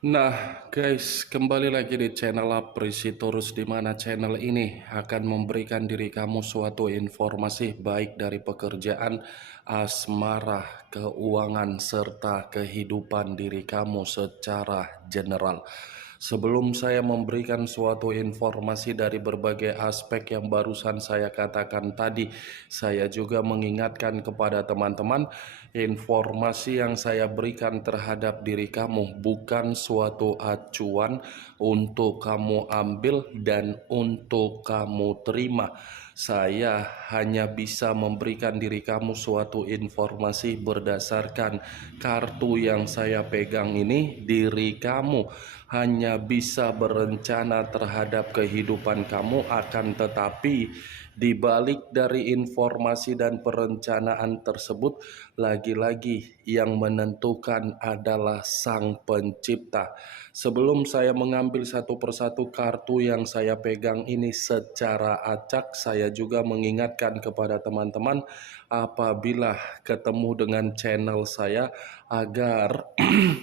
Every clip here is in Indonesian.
Nah guys, kembali lagi di channel Aprisitorus, di mana channel ini akan memberikan diri kamu suatu informasi baik dari pekerjaan, asmara, keuangan, serta kehidupan diri kamu secara general. Sebelum saya memberikan suatu informasi dari berbagai aspek yang barusan saya katakan tadi, saya juga mengingatkan kepada teman-teman, informasi yang saya berikan terhadap diri kamu bukan suatu acuan untuk kamu ambil dan untuk kamu terima. Saya hanya bisa memberikan diri kamu suatu informasi berdasarkan kartu yang saya pegang ini. Diri kamu hanya bisa berencana terhadap kehidupan kamu, akan tetapi di balik dari informasi dan perencanaan tersebut, lagi-lagi yang menentukan adalah Sang Pencipta. Sebelum saya mengambil satu persatu kartu yang saya pegang ini secara acak, saya juga mengingatkan kepada teman-teman apabila ketemu dengan channel saya agar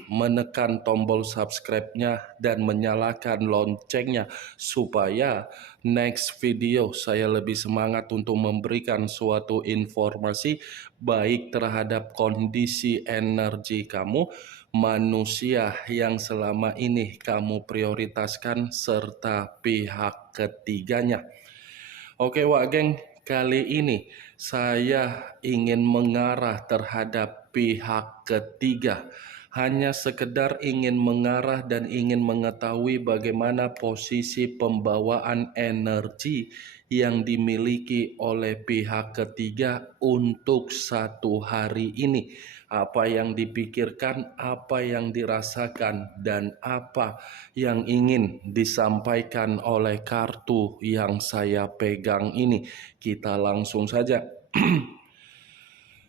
menekan tombol subscribe-nya dan menyalakan loncengnya supaya next video saya lebih semangat untuk memberikan suatu informasi baik terhadap kondisi energi kamu, manusia yang selama ini kamu prioritaskan, serta pihak ketiganya. Oke Wak Geng, kali ini saya ingin mengarah terhadap pihak ketiga. Hanya sekedar ingin mengarah dan ingin mengetahui bagaimana posisi pembawaan energi yang dimiliki oleh pihak ketiga untuk satu hari ini. Apa yang dipikirkan, apa yang dirasakan, dan apa yang ingin disampaikan oleh kartu yang saya pegang ini. Kita langsung saja.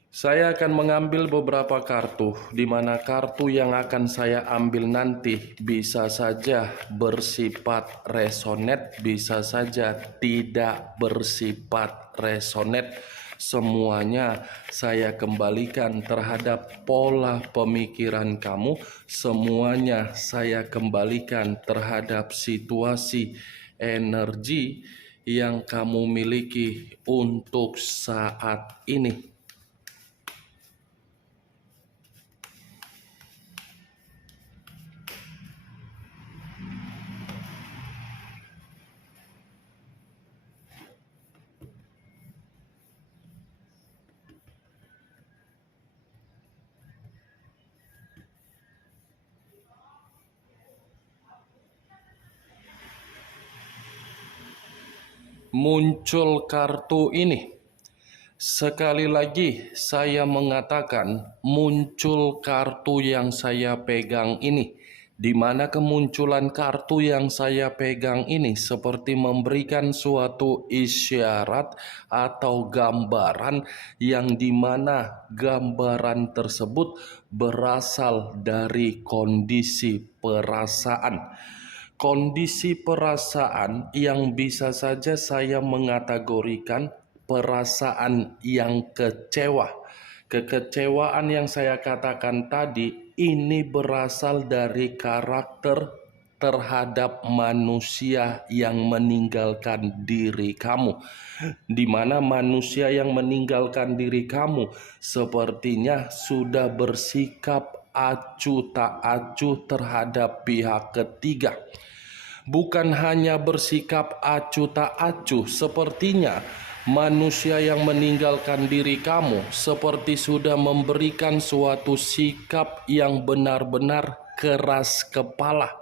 Saya akan mengambil beberapa kartu, di mana kartu yang akan saya ambil nanti bisa saja bersifat resonate, bisa saja tidak bersifat resonate. Semuanya saya kembalikan terhadap pola pemikiran kamu, semuanya saya kembalikan terhadap situasi energi yang kamu miliki untuk saat ini. Muncul kartu ini. Sekali lagi saya mengatakan muncul kartu yang saya pegang ini, di mana kemunculan kartu yang saya pegang ini seperti memberikan suatu isyarat atau gambaran yang dimana gambaran tersebut berasal dari kondisi perasaan. Kondisi perasaan yang bisa saja saya mengategorikan perasaan yang kecewa. Kekecewaan yang saya katakan tadi ini berasal dari karakter terhadap manusia yang meninggalkan diri kamu, di mana manusia yang meninggalkan diri kamu sepertinya sudah bersikap acuh tak acuh terhadap pihak ketiga. Bukan hanya bersikap acuh tak acuh, sepertinya manusia yang meninggalkan diri kamu seperti sudah memberikan suatu sikap yang benar-benar keras kepala.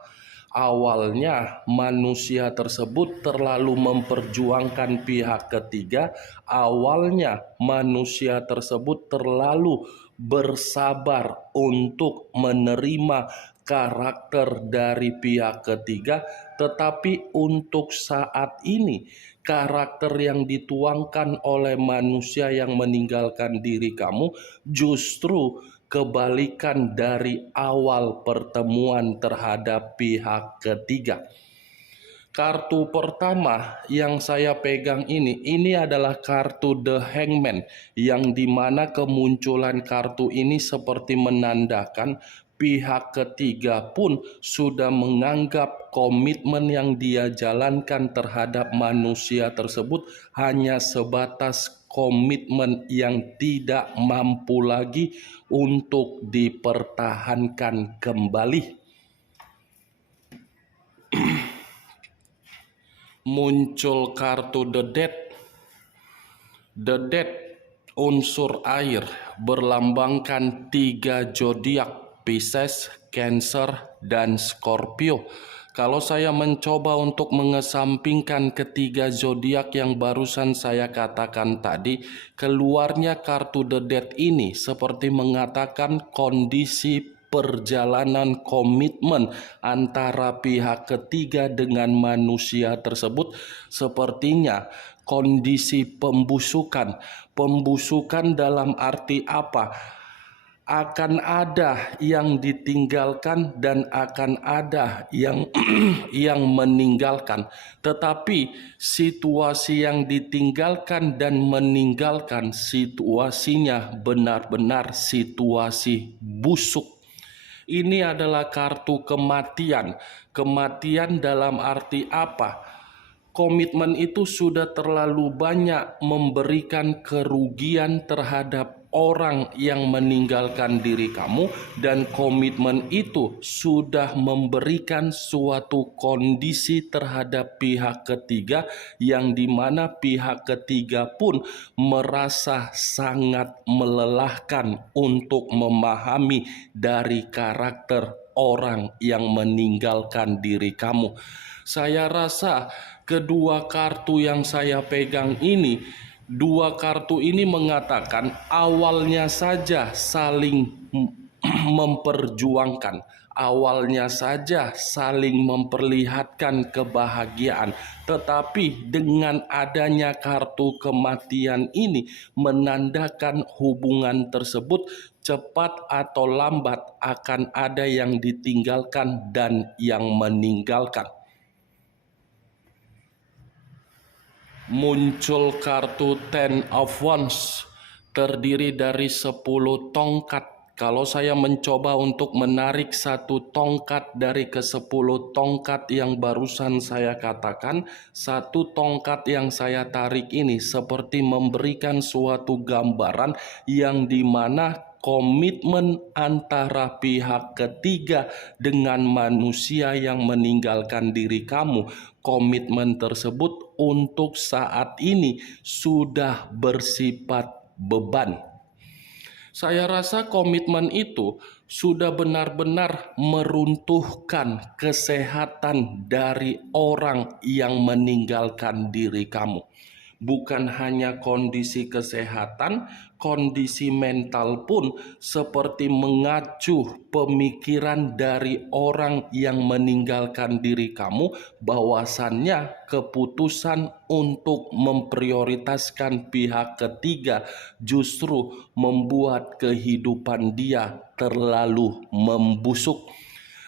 Awalnya manusia tersebut terlalu memperjuangkan pihak ketiga. Awalnya manusia tersebut terlalu bersabar untuk menerima karakter dari pihak ketiga, tetapi untuk saat ini karakter yang dituangkan oleh manusia yang meninggalkan diri kamu justru kebalikan dari awal pertemuan terhadap pihak ketiga. Kartu pertama yang saya pegang ini adalah kartu The Hangman, yang dimana kemunculan kartu ini seperti menandakan pihak ketiga pun sudah menganggap komitmen yang dia jalankan terhadap manusia tersebut hanya sebatas komitmen yang tidak mampu lagi untuk dipertahankan kembali. Muncul kartu The Death. The Death, unsur air, berlambangkan 3 zodiak, Pisces, Cancer, dan Scorpio. Kalau saya mencoba untuk mengesampingkan ketiga zodiak yang barusan saya katakan tadi, keluarnya kartu The Death ini seperti mengatakan kondisi perjalanan komitmen antara pihak ketiga dengan manusia tersebut sepertinya kondisi pembusukan. Pembusukan dalam arti apa? Akan ada yang ditinggalkan dan akan ada yang yang meninggalkan. Tetapi situasi yang ditinggalkan dan meninggalkan, situasinya benar-benar situasi busuk. Ini adalah kartu kematian. Kematian dalam arti apa? Komitmen itu sudah terlalu banyak memberikan kerugian terhadap orang yang meninggalkan diri kamu, dan komitmen itu sudah memberikan suatu kondisi terhadap pihak ketiga yang dimana pihak ketiga pun merasa sangat melelahkan untuk memahami dari karakter orang yang meninggalkan diri kamu. Saya rasa kedua kartu yang saya pegang ini, dua kartu ini mengatakan awalnya saja saling memperjuangkan, awalnya saja saling memperlihatkan kebahagiaan, tetapi dengan adanya kartu kematian ini menandakan hubungan tersebut cepat atau lambat akan ada yang ditinggalkan dan yang meninggalkan. Muncul kartu Ten of Wands, terdiri dari 10 tongkat. Kalau saya mencoba untuk menarik satu tongkat dari ke-10 tongkat yang barusan saya katakan, satu tongkat yang saya tarik ini seperti memberikan suatu gambaran yang dimana komitmen antara pihak ketiga dengan manusia yang meninggalkan diri kamu, komitmen tersebut untuk saat ini sudah bersifat beban. Saya rasa komitmen itu sudah benar-benar meruntuhkan kesehatan dari orang yang meninggalkan diri kamu. Bukan hanya kondisi kesehatan, kondisi mental pun seperti mengacuh pemikiran dari orang yang meninggalkan diri kamu, bahwasannya keputusan untuk memprioritaskan pihak ketiga justru membuat kehidupan dia terlalu membusuk.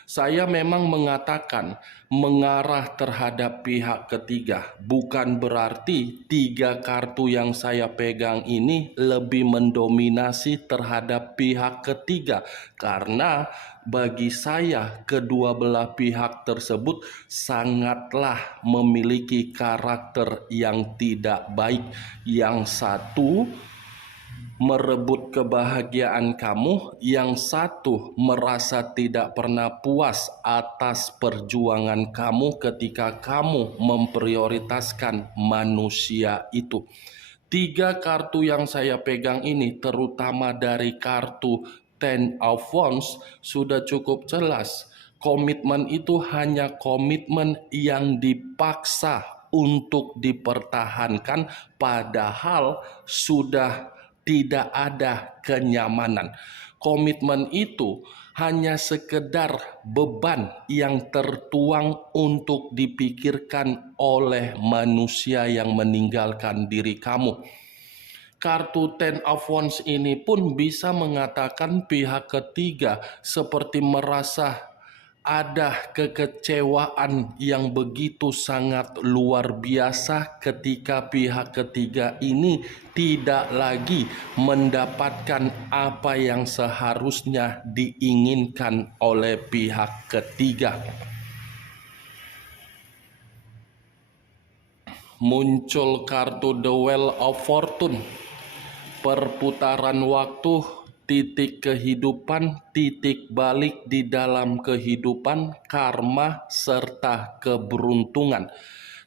Saya memang mengatakan mengarah terhadap pihak ketiga, bukan berarti 3 kartu yang saya pegang ini lebih mendominasi terhadap pihak ketiga, karena bagi saya kedua belah pihak tersebut sangatlah memiliki karakter yang tidak baik. Yang satu merebut kebahagiaan kamu, yang satu merasa tidak pernah puas atas perjuangan kamu ketika kamu memprioritaskan manusia itu. 3 kartu yang saya pegang ini, terutama dari kartu Ten of Wands, sudah cukup jelas. Komitmen itu hanya komitmen yang dipaksa untuk dipertahankan, padahal sudah tidak ada kenyamanan. Komitmen itu hanya sekedar beban yang tertuang untuk dipikirkan oleh manusia yang meninggalkan diri kamu. Kartu Ten of Wands ini pun bisa mengatakan pihak ketiga seperti merasa ada kekecewaan yang begitu sangat luar biasa ketika pihak ketiga ini tidak lagi mendapatkan apa yang seharusnya diinginkan oleh pihak ketiga. Muncul kartu The Wheel of Fortune, perputaran waktu, titik kehidupan, titik balik di dalam kehidupan, karma, serta keberuntungan.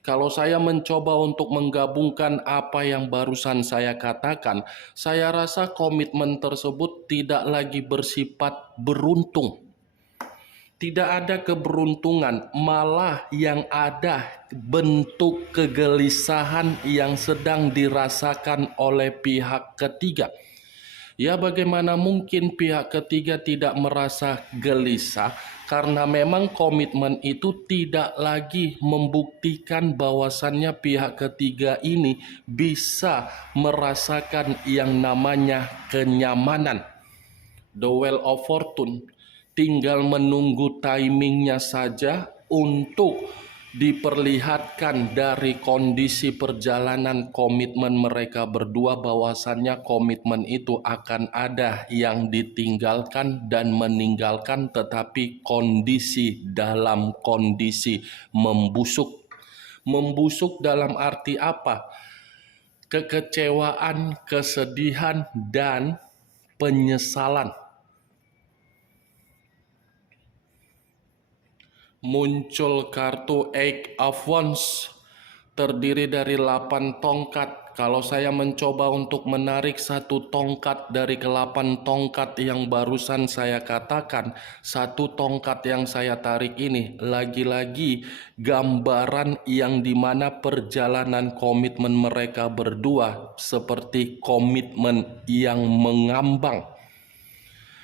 Kalau saya mencoba untuk menggabungkan apa yang barusan saya katakan, saya rasa komitmen tersebut tidak lagi bersifat beruntung. Tidak ada keberuntungan, malah yang ada bentuk kegelisahan yang sedang dirasakan oleh pihak ketiga. Ya, bagaimana mungkin pihak ketiga tidak merasa gelisah karena memang komitmen itu tidak lagi membuktikan bahwasannya pihak ketiga ini bisa merasakan yang namanya kenyamanan. The Wheel of Fortune tinggal menunggu timingnya saja untuk diperlihatkan dari kondisi perjalanan komitmen mereka berdua bahwasannya komitmen itu akan ada yang ditinggalkan dan meninggalkan, tetapi kondisi dalam kondisi membusuk. Membusuk dalam arti apa? Kekecewaan, kesedihan, dan penyesalan. Muncul kartu Eight of Wands, terdiri dari 8 tongkat. Kalau saya mencoba untuk menarik satu tongkat dari ke-8 tongkat yang barusan saya katakan, satu tongkat yang saya tarik ini lagi-lagi gambaran yang dimana perjalanan komitmen mereka berdua seperti komitmen yang mengambang.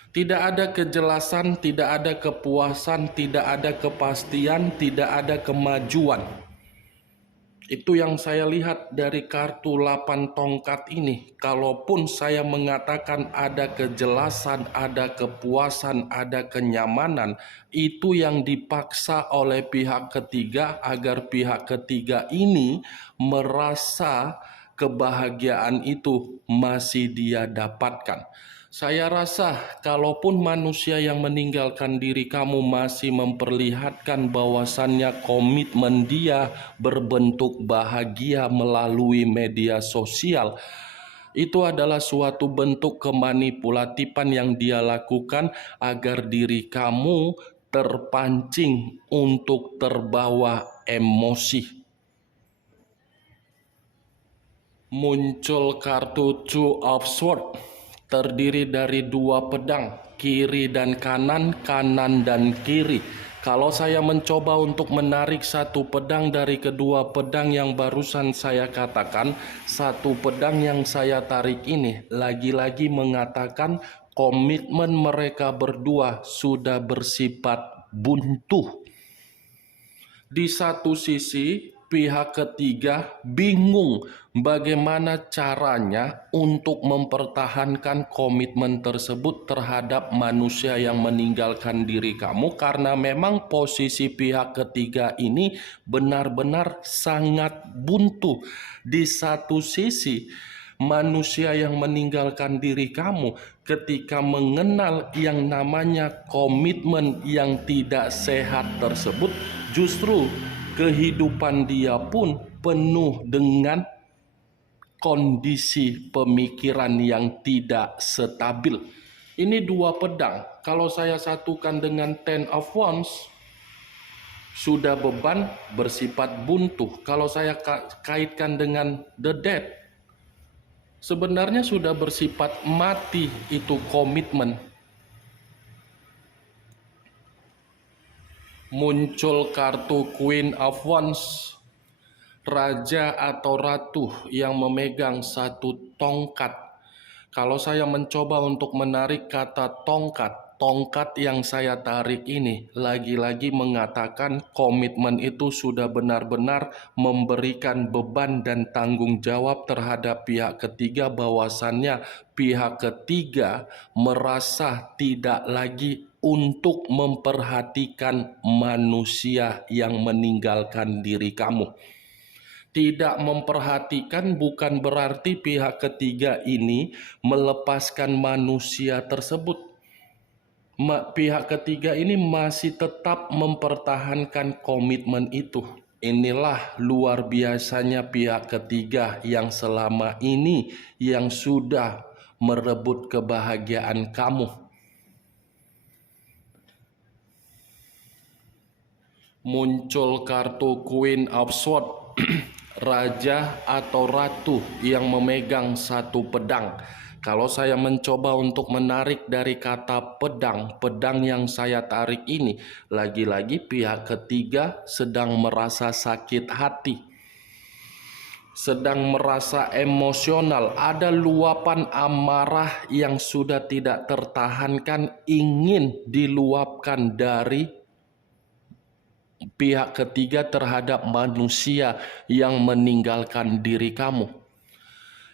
Tidak ada kejelasan, tidak ada kepuasan, tidak ada kepastian, tidak ada kemajuan. Itu yang saya lihat dari kartu 8 tongkat ini. Kalaupun saya mengatakan ada kejelasan, ada kepuasan, ada kenyamanan, itu yang dipaksa oleh pihak ketiga agar pihak ketiga ini merasa kebahagiaan itu masih dia dapatkan. Saya rasa kalaupun manusia yang meninggalkan diri kamu masih memperlihatkan bahwasannya komitmen dia berbentuk bahagia melalui media sosial, itu adalah suatu bentuk kemanipulatifan yang dia lakukan agar diri kamu terpancing untuk terbawa emosi. Muncul kartu Two of Swords, terdiri dari 2 pedang, kiri dan kanan, kanan dan kiri. Kalau saya mencoba untuk menarik satu pedang dari kedua pedang yang barusan saya katakan, satu pedang yang saya tarik ini lagi-lagi mengatakan komitmen mereka berdua sudah bersifat buntu. Di satu sisi, pihak ketiga bingung bagaimana caranya untuk mempertahankan komitmen tersebut terhadap manusia yang meninggalkan diri kamu, karena memang posisi pihak ketiga ini benar-benar sangat buntu. Di satu sisi, manusia yang meninggalkan diri kamu ketika mengenal yang namanya komitmen yang tidak sehat tersebut, justru kehidupan dia pun penuh dengan kondisi pemikiran yang tidak stabil. Ini 2 pedang. Kalau saya satukan dengan Ten of Wands, sudah beban bersifat buntu. Kalau saya kaitkan dengan The Death, sebenarnya sudah bersifat mati itu komitmen. Muncul kartu Queen of Wands, raja atau ratu yang memegang satu tongkat. Kalau saya mencoba untuk menarik kata tongkat, tongkat yang saya tarik ini lagi-lagi mengatakan komitmen itu sudah benar-benar memberikan beban dan tanggung jawab terhadap pihak ketiga, bahwasannya pihak ketiga merasa tidak lagi untuk memperhatikan manusia yang meninggalkan diri kamu. Tidak memperhatikan bukan berarti pihak ketiga ini melepaskan manusia tersebut. Pihak ketiga ini masih tetap mempertahankan komitmen itu. Inilah luar biasanya pihak ketiga yang selama ini yang sudah merebut kebahagiaan kamu. Muncul kartu Queen of Swords, raja atau ratu yang memegang satu pedang. Kalau saya mencoba untuk menarik dari kata pedang, pedang yang saya tarik ini, lagi-lagi pihak ketiga sedang merasa sakit hati, sedang merasa emosional, ada luapan amarah yang sudah tidak tertahankan, ingin diluapkan dari pihak ketiga terhadap manusia yang meninggalkan diri kamu.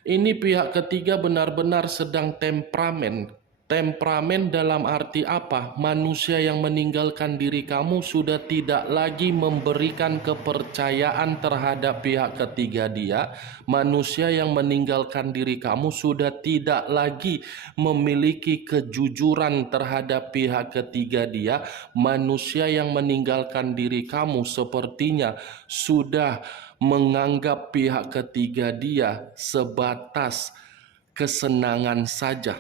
Ini pihak ketiga benar-benar sedang temperamen. Temperamen dalam arti apa? Manusia yang meninggalkan diri kamu sudah tidak lagi memberikan kepercayaan terhadap pihak ketiga dia. Manusia yang meninggalkan diri kamu sudah tidak lagi memiliki kejujuran terhadap pihak ketiga dia. Manusia yang meninggalkan diri kamu sepertinya sudah menganggap pihak ketiga dia sebatas kesenangan saja.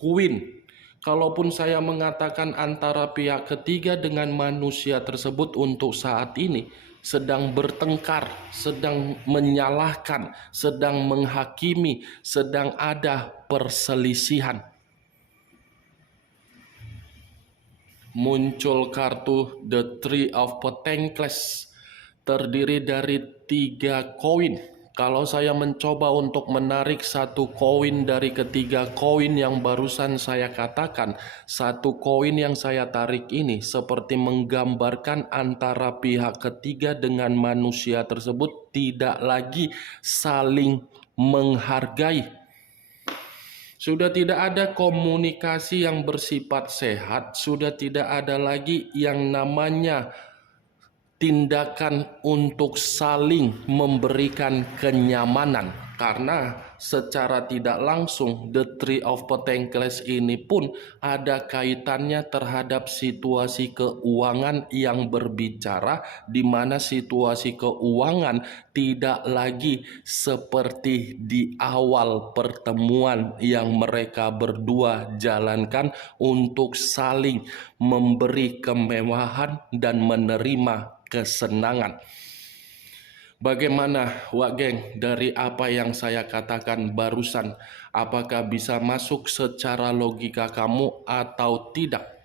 Queen, kalaupun saya mengatakan antara pihak ketiga dengan manusia tersebut untuk saat ini sedang bertengkar, sedang menyalahkan, sedang menghakimi, sedang ada perselisihan. Muncul kartu The Three of Pentacles, terdiri dari 3 koin. Kalau saya mencoba untuk menarik satu koin dari ketiga koin yang barusan saya katakan, satu koin yang saya tarik ini seperti menggambarkan antara pihak ketiga dengan manusia tersebut tidak lagi saling menghargai. Sudah tidak ada komunikasi yang bersifat sehat, sudah tidak ada lagi yang namanya tindakan untuk saling memberikan kenyamanan, karena secara tidak langsung The Three of Pentacles ini pun ada kaitannya terhadap situasi keuangan yang berbicara, di mana situasi keuangan tidak lagi seperti di awal pertemuan yang mereka berdua jalankan untuk saling memberi kemewahan dan menerima kesenangan. Bagaimana Wak Geng dari apa yang saya katakan barusan? Apakah bisa masuk secara logika kamu atau tidak?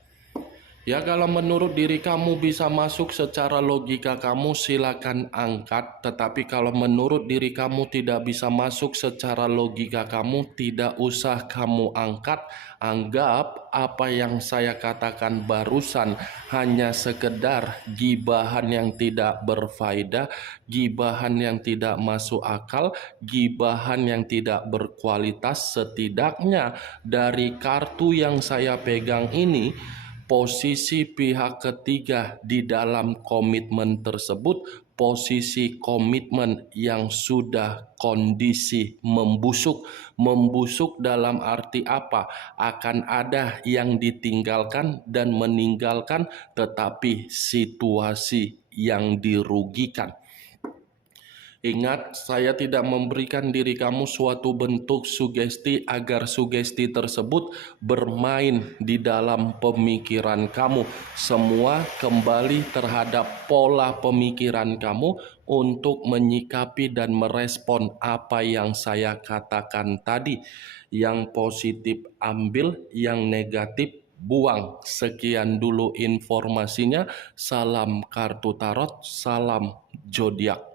Ya, kalau menurut diri kamu bisa masuk secara logika kamu, silakan angkat. Tetapi kalau menurut diri kamu tidak bisa masuk secara logika kamu, tidak usah kamu angkat. Anggap apa yang saya katakan barusan hanya sekedar gibahan yang tidak berfaedah, gibahan yang tidak masuk akal, gibahan yang tidak berkualitas. Setidaknya dari kartu yang saya pegang ini, posisi pihak ketiga di dalam komitmen tersebut, posisi komitmen yang sudah kondisi membusuk. Membusuk dalam arti apa? Akan ada yang ditinggalkan dan meninggalkan, tetapi situasi yang dirugikan. Ingat, saya tidak memberikan diri kamu suatu bentuk sugesti agar sugesti tersebut bermain di dalam pemikiran kamu. Semua kembali terhadap pola pemikiran kamu untuk menyikapi dan merespon apa yang saya katakan tadi. Yang positif ambil, yang negatif buang. Sekian dulu informasinya. Salam kartu tarot, salam zodiak.